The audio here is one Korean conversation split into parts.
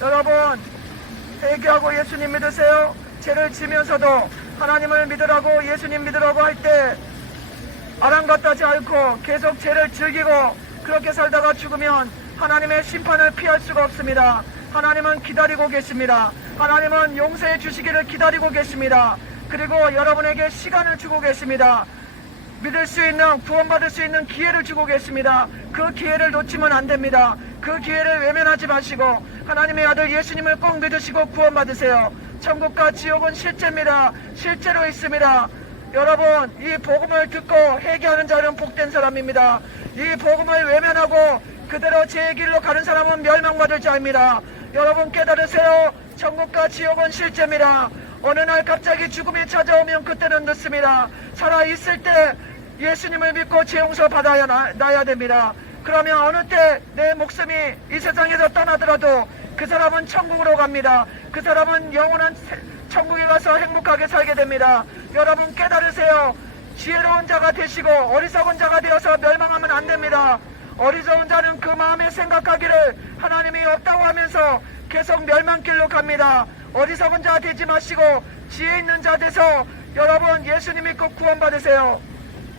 여러분, 회개하고 예수님 믿으세요. 죄를 지면서도 하나님을 믿으라고, 예수님 믿으라고 할 때 아랑곳하지 않고 계속 죄를 즐기고 그렇게 살다가 죽으면 하나님의 심판을 피할 수가 없습니다. 하나님은 기다리고 계십니다. 하나님은 용서해 주시기를 기다리고 계십니다. 그리고 여러분에게 시간을 주고 계십니다. 믿을 수 있는, 구원받을 수 있는 기회를 주고 계십니다. 그 기회를 놓치면 안 됩니다. 그 기회를 외면하지 마시고 하나님의 아들 예수님을 꼭 믿으시고 구원받으세요. 천국과 지옥은 실제입니다. 실제로 있습니다. 여러분, 이 복음을 듣고 회개하는 자는 복된 사람입니다. 이 복음을 외면하고 그대로 제 길로 가는 사람은 멸망받을 자입니다. 여러분 깨달으세요. 천국과 지옥은 실제입니다. 어느 날 갑자기 죽음이 찾아오면 그때는 늦습니다. 살아있을 때 예수님을 믿고 죄 용서 받아야 나야 됩니다. 그러면 어느 때 내 목숨이 이 세상에서 떠나더라도 그 사람은 천국으로 갑니다. 그 사람은 영원한 천국에 가서 행복하게 살게 됩니다. 여러분 깨달으세요. 지혜로운 자가 되시고 어리석은 자가 되어서 멸망하면 안 됩니다. 어리석은 자는 그 마음에 생각하기를 하나님이 없다고 하면서 계속 멸망길로 갑니다. 어리석은 자 되지 마시고 지혜 있는 자 돼서 여러분 예수님 믿고 구원받으세요.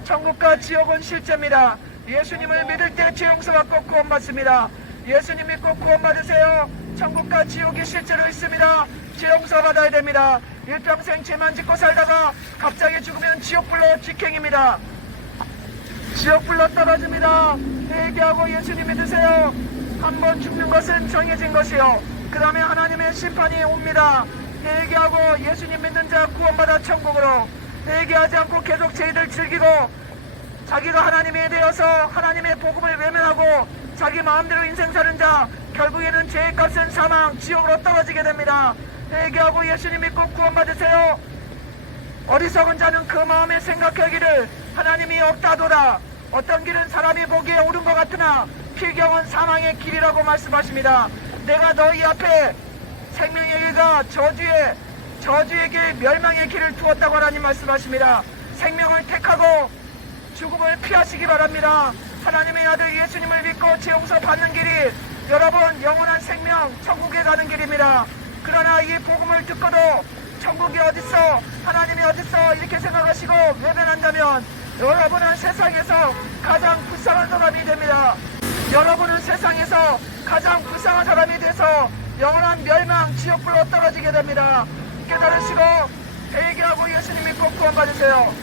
천국과 지옥은 실제입니다. 예수님을 믿을 때 죄 용서받고 구원받습니다. 예수님 믿고 구원받으세요. 천국과 지옥이 실제로 있습니다. 죄 용서받아야 됩니다. 일평생 죄만 짓고 살다가 갑자기 죽으면 지옥불로 직행입니다. 지옥불로 떨어집니다. 회개하고 예수님 믿으세요. 한번 죽는 것은 정해진 것이요, 그 다음에 하나님의 심판이 옵니다. 회개하고 예수님 믿는 자 구원받아 천국으로, 회개하지 않고 계속 죄를 즐기고 자기가 하나님에 대해서 하나님의 복음을 외면하고 자기 마음대로 인생 사는 자, 결국에는 죄의 값은 사망, 지옥으로 떨어지게 됩니다. 회개하고 예수님 믿고 구원받으세요. 어리석은 자는 그 마음에 생각하기를 하나님이 없다도다. 어떤 길은 사람이 보기에 옳은 것 같으나 필경은 사망의 길이라고 말씀하십니다. 내가 너희 앞에 생명의 길과 저주의 길, 멸망의 길을 두었다고 하나님 말씀하십니다. 생명을 택하고 죽음을 피하시기 바랍니다. 하나님의 아들 예수님을 믿고 죄 용서 받는 길이 여러분 영원한 생명, 천국에 가는 길입니다. 그러나 이 복음을 듣고도 천국이 어딨어, 하나님이 어딨어 이렇게 생각하시고 외면한다면 여러분은 세상에서 가장 불쌍한 사람이 됩니다. 여러분은 세상에서 가장 불쌍한 사람이 돼서 영원한 멸망, 지옥불로 떨어지게 됩니다. 깨달으시고 회개하고 예수님 믿고 구원받으세요.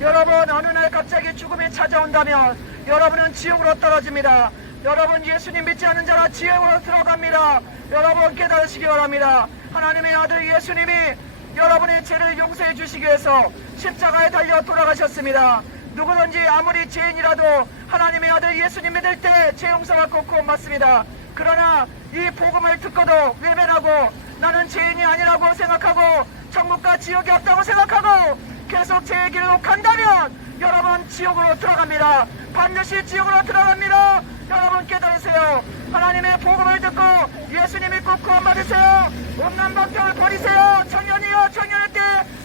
여러분 어느 날 갑자기 죽음이 찾아온다면 여러분은 지옥으로 떨어집니다. 여러분 예수님 믿지 않는 자라 지옥으로 들어갑니다. 여러분 깨달으시기 바랍니다. 하나님의 아들 예수님이 여러분의 죄를 용서해 주시기 위해서 십자가에 달려 돌아가셨습니다. 누구든지 아무리 죄인이라도 하나님의 아들 예수님 믿을 때 죄 용서받고 구원받습니다. 그러나 이 복음을 듣고도 외면하고 나는 죄인이 아니라고 생각하고 천국과 지옥이 없다고 생각하고 계속 죄의 길로 간다면 여러분 지옥으로 들어갑니다. 반드시 지옥으로 들어갑니다. 여러분 깨달으세요. 하나님의 복음을 듣고 예수님 믿고 구원받으세요. 음란 방탕을 버리세요. 청년이여 청년의 때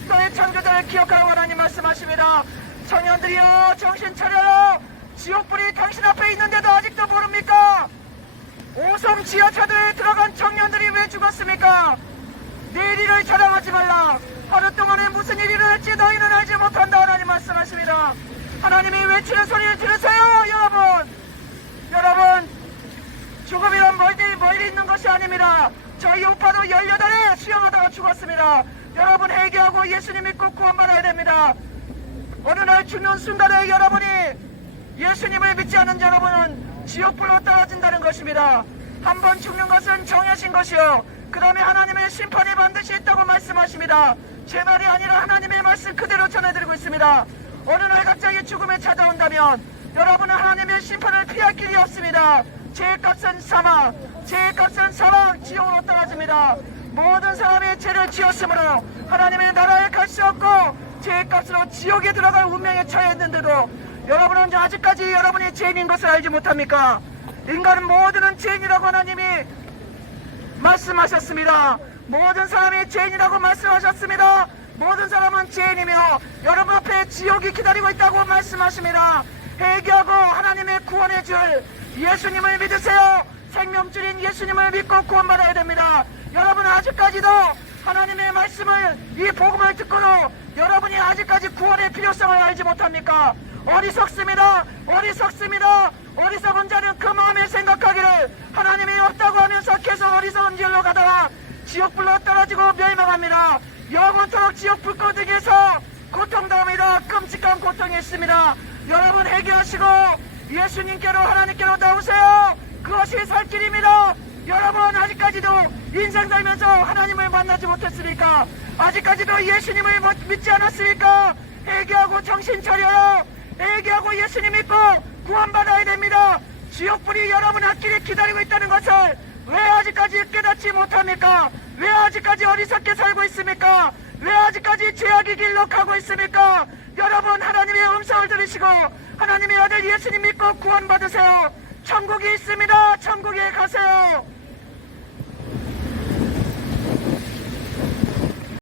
너의 창조자를 기억하라고 하나님 말씀하십니다. 청년들이여 정신 차려요. 지옥불이 당신 앞에 있는데도 아직도 모릅니까? 오송 지하차도에 들어간 청년들이 왜 죽었습니까? 내일 일을 자랑하지 말라. 하루 동안에 무슨 일이 일어날지 너희는 알지 못한다 하나님 말씀하십니다. 하나님이 외치는 소리를 들으세요. 여러분 죽음이란 멀리 있는 것이 아닙니다. 저희 오빠도 18에 수영하다가 죽었습니다. 여러분 회개하고 예수님 믿고 구원받아야 됩니다. 어느 날 죽는 순간에 여러분이 예수님을 믿지 않는 여러분은 지옥불로 떨어진다는 것입니다. 한 번 죽는 것은 정해진 것이요, 그 다음에 하나님의 심판이 반드시 있다고 말씀하십니다. 제 말이 아니라 하나님의 말씀 그대로 전해드리고 있습니다. 어느 날 갑자기 죽음에 찾아온다면 여러분은 하나님의 심판을 피할 길이 없습니다. 죄의 값은 사망, 지옥으로 떨어집니다. 모든 사람이 죄를 지었으므로 하나님의 나라에 갈 수 없고 죄의 값으로 지옥에 들어갈 운명에 처해 있는데도 여러분은 아직까지 여러분이 죄인인 것을 알지 못합니까? 인간은 모두는 죄인이라고 하나님이 말씀하셨습니다. 모든 사람이 죄인이라고 말씀하셨습니다. 모든 사람은 죄인이며 여러분 앞에 지옥이 기다리고 있다고 말씀하십니다. 회개하고 하나님의 구원의 줄 예수님을 믿으세요. 생명줄인 예수님을 믿고 구원받아야 됩니다. 여러분 아직까지도 하나님의 말씀을 이 복음을 듣고도 여러분이 아직까지 구원의 필요성을 알지 못합니까? 어리석습니다. 어리석습니다. 어리석은 자는 그 마음에 생각하기를 하나님이 없다고 하면서 계속 어리석은 길로 가다가 지옥불로 떨어지고 멸망합니다. 영원토록 지옥 불꽃에게서 고통당합니다. 끔찍한 고통이 있습니다. 여러분 회개하시고 예수님께로 하나님께로 나오세요. 그것이 살 길입니다. 여러분 아직까지도 인생 살면서 하나님을 만나지 못했습니까? 아직까지도 예수님을 믿지 않았습니까? 회개하고 정신 차려요. 회개하고 예수님 믿고 구원받아야 됩니다. 지옥불이 여러분 앞길에 기다리고 있다는 것을 왜 아직까지 깨닫지 못합니까? 왜 아직까지 어리석게 살고 있습니까? 왜 아직까지 죄악의 길로 가고 있습니까? 여러분 하나님의 음성을 들으시고 하나님의 아들 예수님 믿고 구원받으세요. 천국이 있습니다. 천국에 가세요.